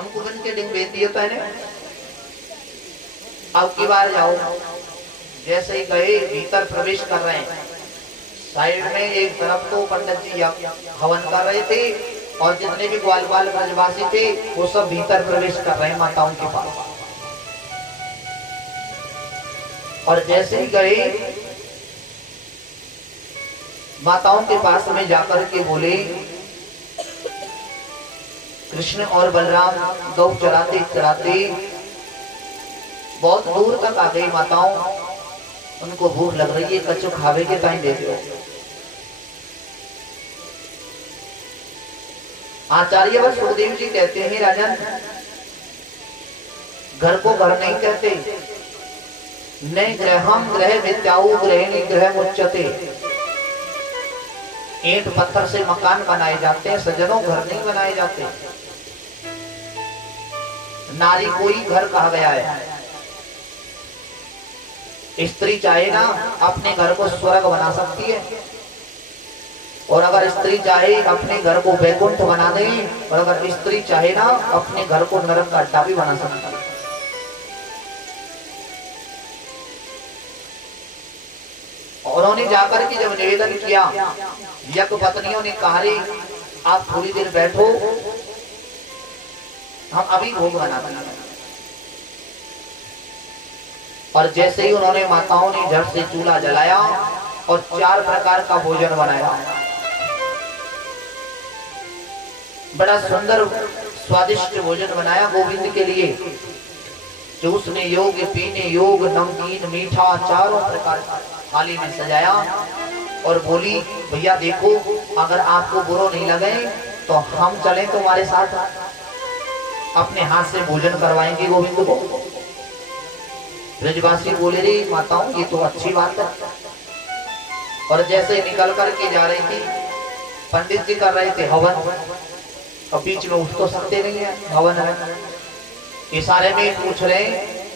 हमको बन के डिंग बेच दिया था अब की बार जाओ। जैसे ही गए भीतर प्रवेश कर रहे हैं, साइड में एक तरफ तो पंडित जी हवन कर रहे थे और जितने भी ग्वाल ब्रजवासी थे वो सब भीतर प्रवेश कर रहे हैं माताओं के पास। और जैसे ही गए माताओं के पास में जाकर के बोले, कृष्ण और बलराम गौ चराते चराते बहुत दूर तक आ गई माताओं, उनको भूख लग रही है, कच्चू खावे के टाइम दे दो। आचार्य व सुखदेव जी कहते हैं, राजन घर को घर नहीं कहते, न ग्रहम ग्रह विद्याऊ ग्रहिणी ग्रह मुच्यते। ईंट पत्थर से मकान बनाए जाते हैं सज्जनों, घर नहीं बनाए जाते। नारी को ही घर कहा गया है। स्त्री चाहे ना अपने घर को स्वर्ग बना सकती है, और अगर स्त्री चाहे अपने घर को वैकुंठ बना दे, और अगर स्त्री चाहे ना अपने घर को नरक का अड्डा भी बना सकती है। उन्होंने जाकर के जब निवेदन किया, यज्ञ पत्नियों ने कहा, आप थोड़ी देर बैठो, हम अभी भोग बनाते हैं। और जैसे ही उन्होंने माताओं ने झट से चूल्हा जलाया और 4 प्रकार का भोजन बनाया। बड़ा सुंदर स्वादिष्ट भोजन बनाया गोविंद के लिए, जो उसने योग पीने योग नमकीन मीठा चारों प्रकार थाली में सजाया। और बोली, भैया देखो, अगर आपको बुरा नहीं लगे तो हम चलें तुम्हारे साथ, अपने हाथ से भोजन करवाएंगे गोविंद को। ब्रजवासी बोले, रे माताओं ये तो अच्छी बात है। और जैसे निकल करके जा रही थी, पंडित जी कर रहे थे हवन, और बीच में उठ तो सकते नहीं है हवन है। इशारे में पूछ रहे,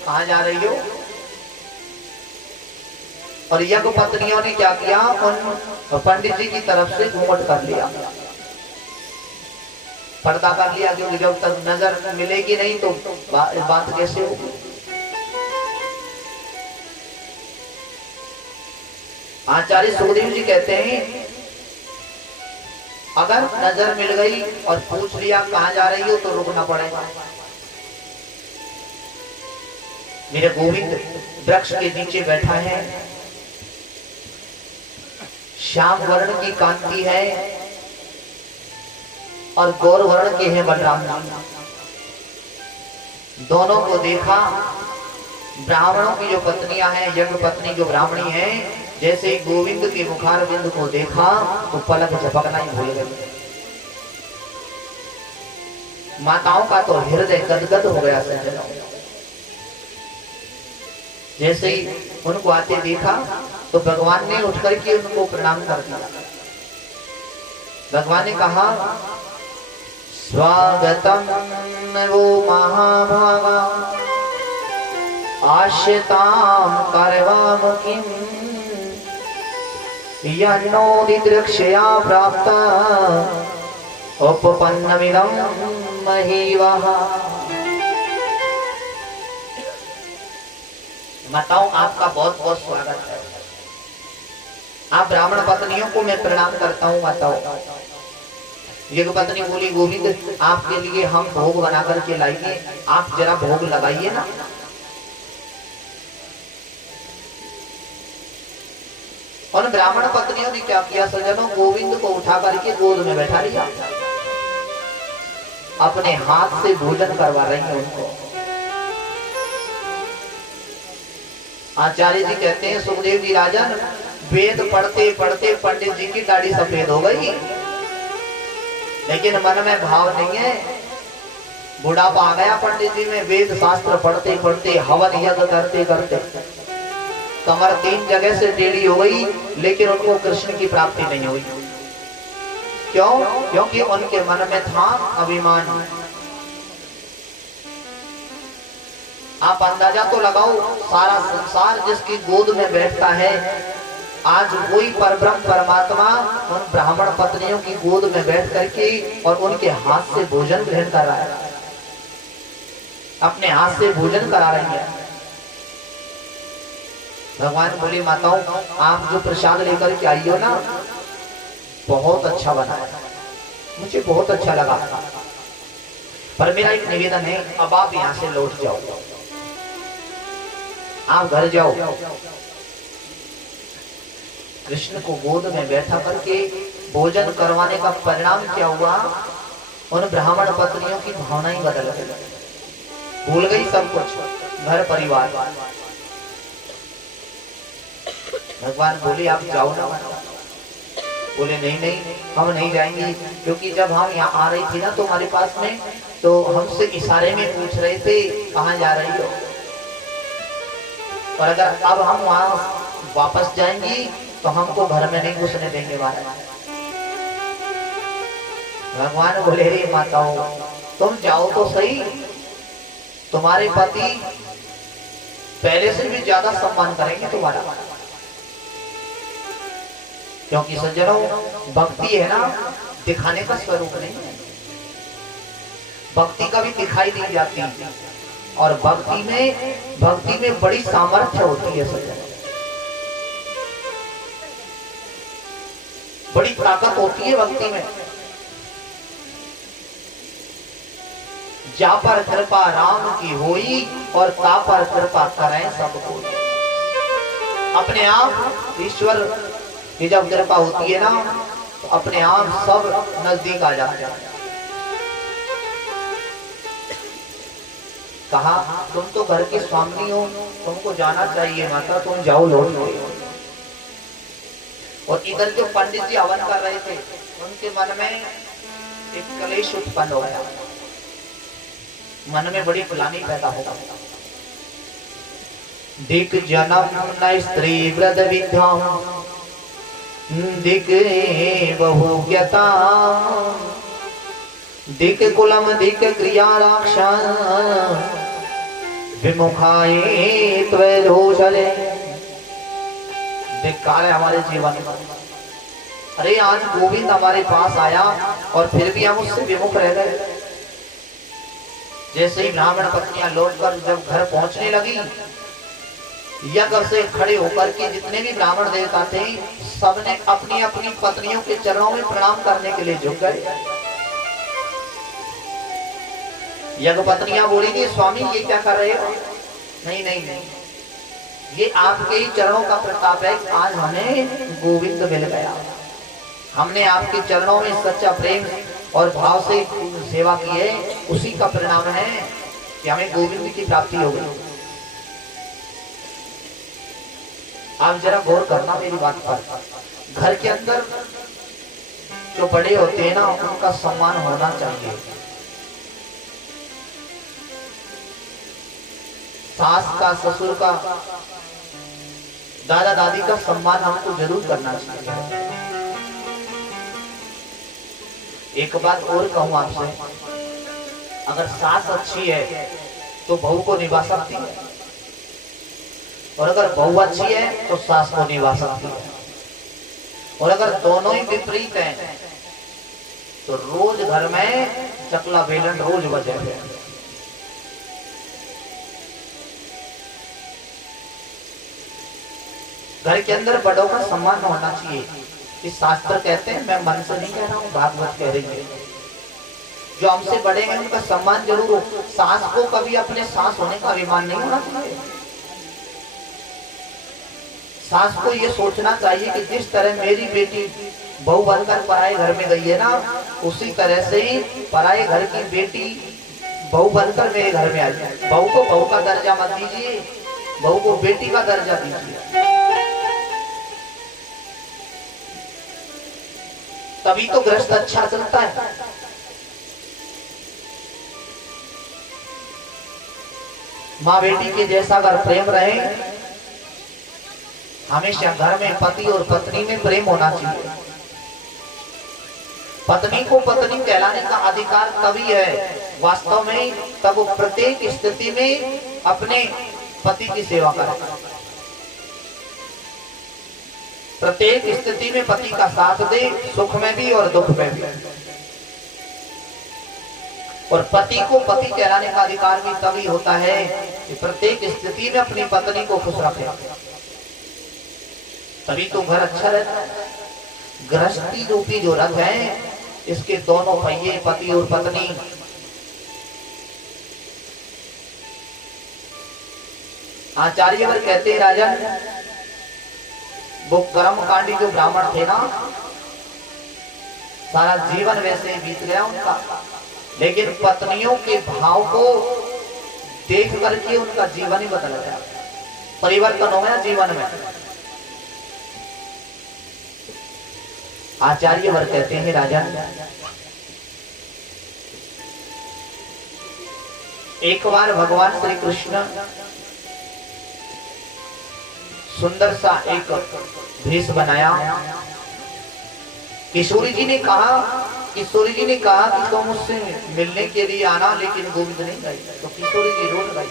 कहाँ जा रही हो? और यज्ञ पत्नियों ने क्या किया, उन पंडित जी की तरफ से घूंघट कर लिया, पर्दा कर लिया, क्योंकि जब तक नजर मिलेगी नहीं तो बात कैसे होगी। आचार्य सुखदेव जी कहते हैं, अगर नजर मिल गई और पूछ लिया कहाँ जा रही हो तो रुकना पड़ेगा। मेरे गोविंद वृक्ष के नीचे बैठा है, श्याम वर्ण की कांति है और गौर वर्ण के हैं बलराम जी। दोनों को देखा, ब्राह्मणों की जो पत्नियां हैं, यज्ञ पत्नी जो ब्राह्मणी है, जैसे ही गोविंद के मुखार बिंद को देखा तो पलक झपकना ही भूल गई। माताओं का तो हृदय गदगद हो गया सज्जनों। जैसे ही उनको आते देखा तो भगवान ने उठ करके उनको प्रणाम कर दिया। भगवान ने कहा, स्वागतम वो महाभागा आश्रिताम करवामुखिम यन्नोदिदृक्षया प्राप्त उपपन्नमिदं महीवः। माताओं आपका बहुत बहुत स्वागत है। आप ब्राह्मण पत्नियों को मैं प्रणाम करता हूँ माताओं। यज्ञ पत्नी बोली, गोविंद आपके लिए हम भोग बना करके लाएंगे, आप जरा भोग लगाइए ना। और ब्राह्मण पत्नियों ने क्या किया सज्जनों, गोविंद को उठा करके गोद में बैठा लिया, अपने हाथ से भोजन करवा रही है उनको। आचार्य जी कहते हैं, सुखदेव जी राजन वेद पढ़ते पढ़ते पंडित जी की दाढ़ी सफेद हो गई, लेकिन मन में भाव नहीं है। बुढ़ापा आ गया पंडित जी में, वेद शास्त्र पढ़ते पढ़ते हवन यज्ञ करते करते कमर 3 जगह से टेढ़ी हो गई, लेकिन उनको कृष्ण की प्राप्ति नहीं हुई। क्यों? क्योंकि उनके मन में था अभिमान। आप अंदाजा तो लगाओ, सारा संसार जिसकी गोद में बैठता है, आज वही परब्रह्म परमात्मा उन ब्राह्मण पत्नियों की गोद में बैठ करके और उनके हाथ से भोजन ग्रहण कर रहा है। अपने हाथ से भोजन करा रही है। भगवान बोले माताओं आप जो प्रसाद लेकर के आई हो ना बहुत अच्छा बना है, मुझे बहुत अच्छा लगा, पर मेरा एक निवेदन है, अब आप यहाँ से लौट जाओ, आप घर जाओ। कृष्ण को गोद में बैठा करके भोजन करवाने का परिणाम क्या हुआ, उन ब्राह्मण पत्नियों की भावना ही बदल गई, भूल गई सब कुछ, घर परिवार। भगवान बोले आप जाओ ना। बोले नहीं नहीं हम नहीं जाएंगे, क्योंकि जब हम यहाँ आ रही थी ना तुम्हारे पास में तो हमसे इशारे में पूछ रहे थे कहाँ जा रही हो, और अगर अब हम वहां वापस जाएंगी तो हमको घर में नहीं घुसने देंगे महाराज। भगवान बोले रे माताओं तुम जाओ तो सही, तुम्हारे पति पहले से भी ज्यादा सम्मान करेंगे तुम्हारा, क्योंकि सज्जनों भक्ति है ना दिखाने का स्वरूप नहीं है, भक्ति कभी दिखाई नहीं जाती, और भक्ति में बड़ी सामर्थ्य होती है सज्जनों, बड़ी ताकत होती है भक्ति में। जा पर कृपा राम की होई और ता पर कृपा करें सब कोई। अपने आप ईश्वर की जब कृपा होती है ना तो अपने आप सब नजदीक आ जाते हैं। कहा तुम तो घर की स्वामिनी हो, तुमको जाना चाहिए माता, तुम जाओ लौट लो। और इधर जो पंडित जी हवन कर रहे थे उनके मन में एक कलेश उत्पन्न हो गया, मन में बड़ी ग्लानि पैदा होगा। दिक जन्म न स्त्री वृद्ध विद्या दिक बहुज्ञता दिक कुलम दिक क्रिया रक्षा विमुखाए त्वरोषले। धिक्कार है हमारे जीवन में। अरे आज गोविंद हमारे पास आया और फिर भी हम उससे विमुख रह गए। जैसे ही ब्राह्मण पत्नियां लौटकर जब घर पहुंचने लगी, यज्ञ से खड़े होकर के जितने भी ब्राह्मण देवता थे सबने अपनी अपनी पत्नियों के चरणों में प्रणाम करने के लिए झुक गए। यज्ञ पत्नियां बोली थी स्वामी ये क्या कर रहे हो? नहीं नहीं नहीं, ये आपके ही चरणों का प्रताप है, आज हमें गोविंद मिल गया, हमने आपके चरणों में सच्चा प्रेम और भाव से सेवा की है, उसी का परिणाम है कि हमें गोविंद की प्राप्ति हो गई। आप जरा गौर करना मेरी बात पर। घर के अंदर जो बड़े होते हैं ना उनका सम्मान होना चाहिए। सास का, ससुर का, दादा दादी का सम्मान हमको जरूर करना चाहिए। एक बात और कहूं आपसे, अगर सास अच्छी है तो बहू को निभा सकती है, और अगर बहू अच्छी है तो सास को निभा सकती है, और अगर दोनों ही विपरीत हैं तो रोज घर में चकला बेलन रोज बजेंगे। घर के अंदर बड़ों का सम्मान होना चाहिए। इस शास्त्र कहते हैं, मैं मन से नहीं कह रहा हूँ, भागवत कह रही है, जो हमसे बड़े हैं उनका सम्मान जरूर हो। सास को कभी अपने सास होने का अभिमान नहीं होना चाहिए। सास को ये सोचना चाहिए कि जिस तरह मेरी बेटी बहू बनकर पराये घर में गई है ना, उसी तरह से ही पराये घर की बेटी बहू बनकर मेरे घर में आई है। बहू को बहू का दर्जा मत दीजिए, बहू को बेटी का दर्जा दीजिए, तभी तो गृहस्थ अच्छा चलता है। माँ बेटी के जैसा अगर प्रेम रहे, हमेशा घर में पति और पत्नी में प्रेम होना चाहिए। पत्नी को पत्नी कहलाने का अधिकार तभी है वास्तव में तब वो प्रत्येक स्थिति में अपने पति की सेवा करे, प्रत्येक स्थिति में पति का साथ दे, सुख में भी और दुख में भी। और पति को पति कहलाने का अधिकार भी तभी होता है कि प्रत्येक स्थिति में अपनी पत्नी को खुश रखे, तभी तो घर अच्छा रहता है। गृहस्थी रूपी जो रथ है, इसके दोनों पहिए पति और पत्नी, आचार्यवर कहते हैं राजन, वो कर्मकांडी जो ब्राह्मण थे ना, सारा जीवन वैसे बीत गया उनका, लेकिन पत्नियों के भाव को देख करके उनका जीवन ही बदल गया, परिवर्तन हो गया जीवन में। आचार्यवर कहते हैं राजन, एक बार भगवान श्री कृष्ण सुंदर सा एक भेष बनाया। किशोरी जी ने कहा कि तुम मुझसे मिलने के लिए आना, लेकिन गोविंद नहीं गई। तो किशोरी जी रूठ गई।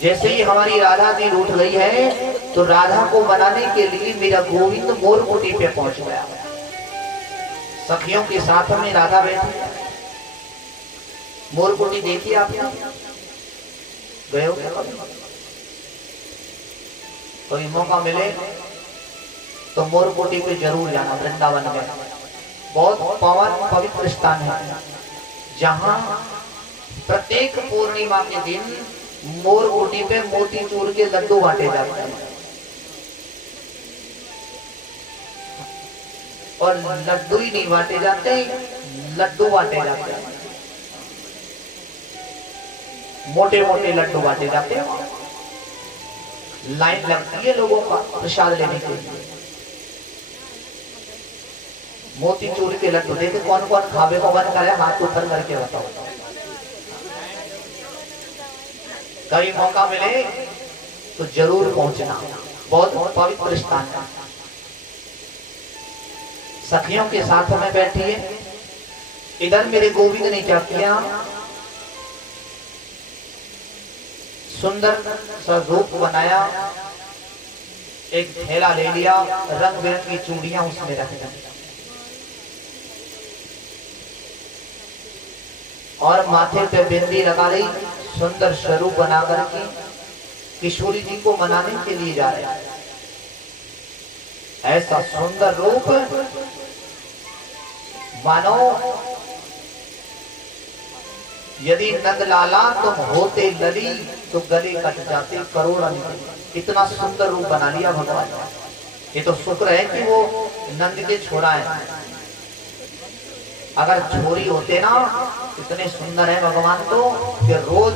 जैसे ही हमारी राधा जी रूठ गई है, तो राधा को मनाने के लिए मेरा गोविंद मोरकुटी पे पहुंच गया। सखियों के साथ में राधा बैठी, मोरकुटी देखी आपने? गए हो क्या कभी? कोई मौका मिले तो मोरकुटी पे जरूर जाना। वृंदावन में बहुत पावन पवित्र स्थान है, जहां प्रत्येक पूर्णिमा के दिन मोरकुटी पे मोतीचूर के लड्डू बांटे जाते हैं। और लड्डू ही नहीं बांटे जाते, लड्डू बांटे जाते हैं, मोटे मोटे लड्डू बांटे जाते हैं। लाइन लगती है लोगों का प्रसाद लेने के लिए। मोतीचूर के लड्डू देखे कौन कौन खावे को मन करे, हाथ ऊपर करके बताओ। कभी मौका मिले तो जरूर पहुंचना, बहुत पवित्र स्थान है। सखियों के साथ में बैठिए। इधर मेरे गोविंद ने क्या किया, सुंदर सा रूप बनाया, एक थैला ले लिया, रंग बिरंगी चूड़ियां उसमें रख दी और माथे पे बिंदी लगा ली। सुंदर स्वरूप बना करके किशोरी जी को मनाने के लिए जा रहे हैं। ऐसा सुंदर रूप मानो यदि नंदलाला तुम होते लली तो गले कट जाते करोड़। इतना सुंदर रूप बना लिया भगवान। ये तो शुक्र है कि वो नंद के छोरा है, अगर छोरी होते ना, इतने सुंदर है भगवान तो फिर रोज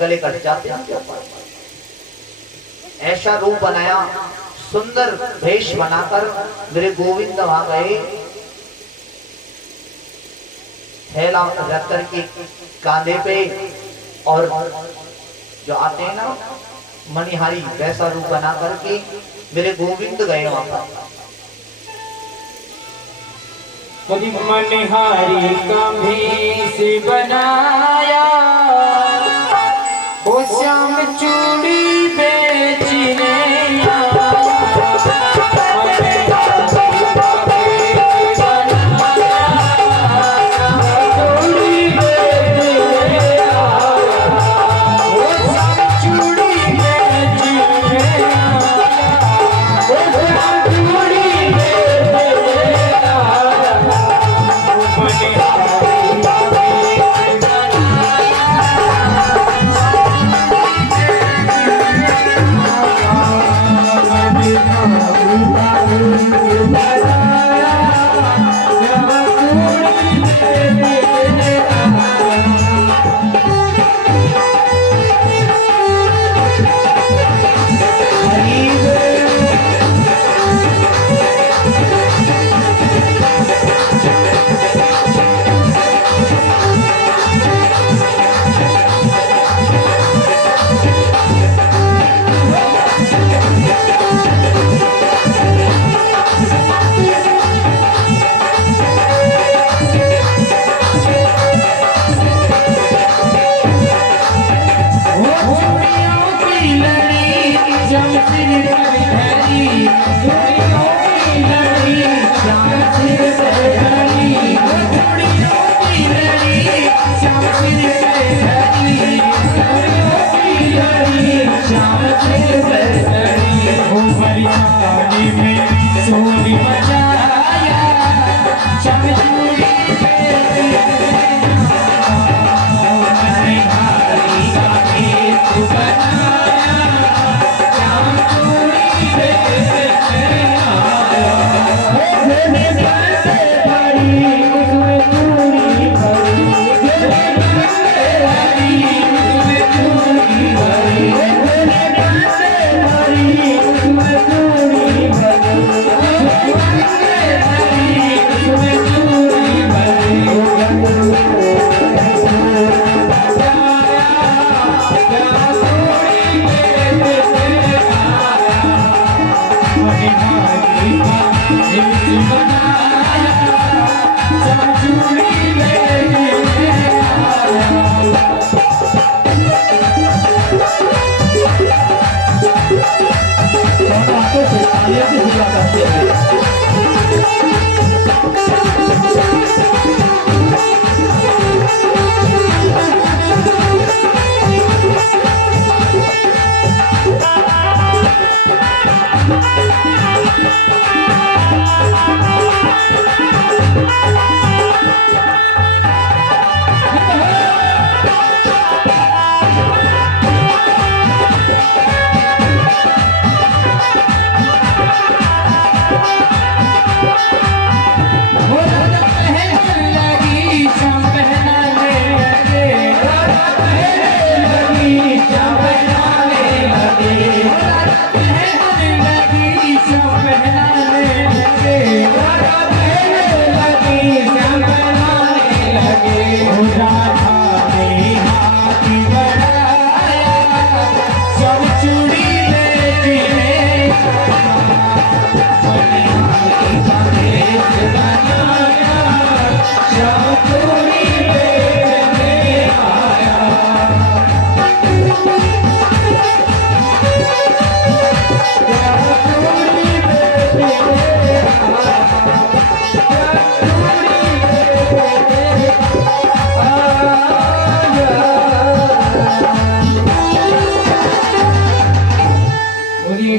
गले कट जाते हैं। ऐसा रूप बनाया, सुंदर भेष बनाकर मेरे गोविंद वहां गए। थैला रख करके कांधे पे, और जो आते हैं ना मणिहारी, वैसा रूप बना करके मेरे गोविंद गए वहां पर। मणिहारी का भेष बनाया, वो श्याम चूड़ी बेचने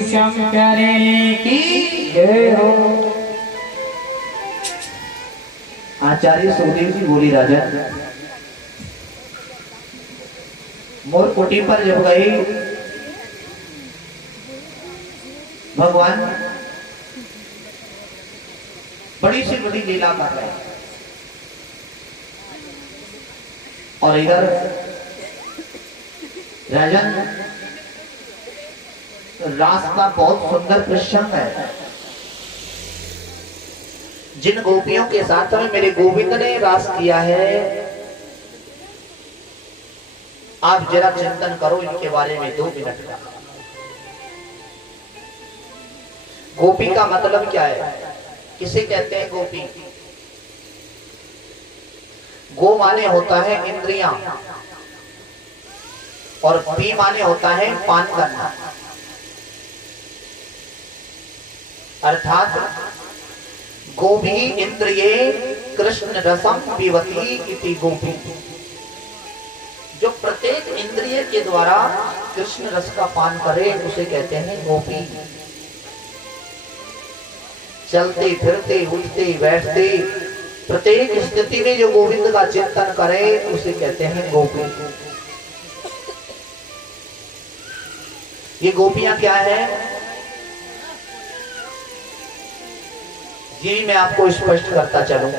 श्याम प्यारे की जय हो। आचार्य सुखदेव जी बोली राजा, मोर कुटी पर जब गई भगवान बड़ी से बड़ी लीला कर रहे हैं, और इधर राजन रास्ता बहुत सुंदर प्रसंग है। जिन गोपियों के साथ में मेरे गोविंद ने रास किया है, आप जरा चिंतन करो इनके बारे में 2 मिनट का। गोपी का मतलब क्या है? किसे कहते हैं गोपी? गो माने होता है इंद्रियां, और पी माने होता है पान करना, अर्थात गोभी इंद्रिये कृष्ण रसम पीवती इति गोपी। जो प्रत्येक इंद्रिय के द्वारा कृष्ण रस का पान करे उसे कहते हैं गोपी। चलते फिरते उठते बैठते प्रत्येक स्थिति में जो गोविंद का चिंतन करे उसे कहते हैं गोपी। ये गोपियां क्या है ये मैं आपको स्पष्ट करता चलूं।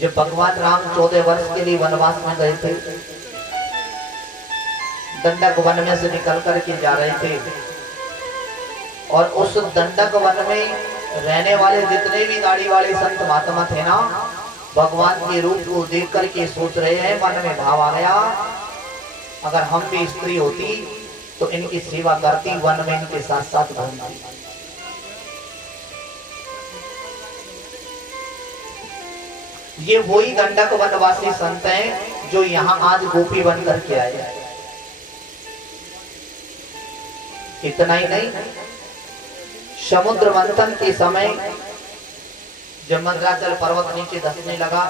जब भगवान राम 14 वर्ष के लिए वनवास में गए थे, दंडक वन में से निकल करके जा रहे थे, और उस दंडक वन में रहने वाले जितने भी गाड़ी वाले संत महात्मा थे ना, भगवान के रूप को देख करके सोच रहे हैं, मन में भाव आ गया, अगर हम भी स्त्री होती तो इनकी सेवा करती, वन में इनके साथ साथ घूमती। ये वही दंडक वनवासी संत हैं जो यहाँ आज गोपी बन करके आए। इतना ही नहीं, समुद्र मंथन के समय जब मंदराचल पर्वत नीचे धंसने लगा,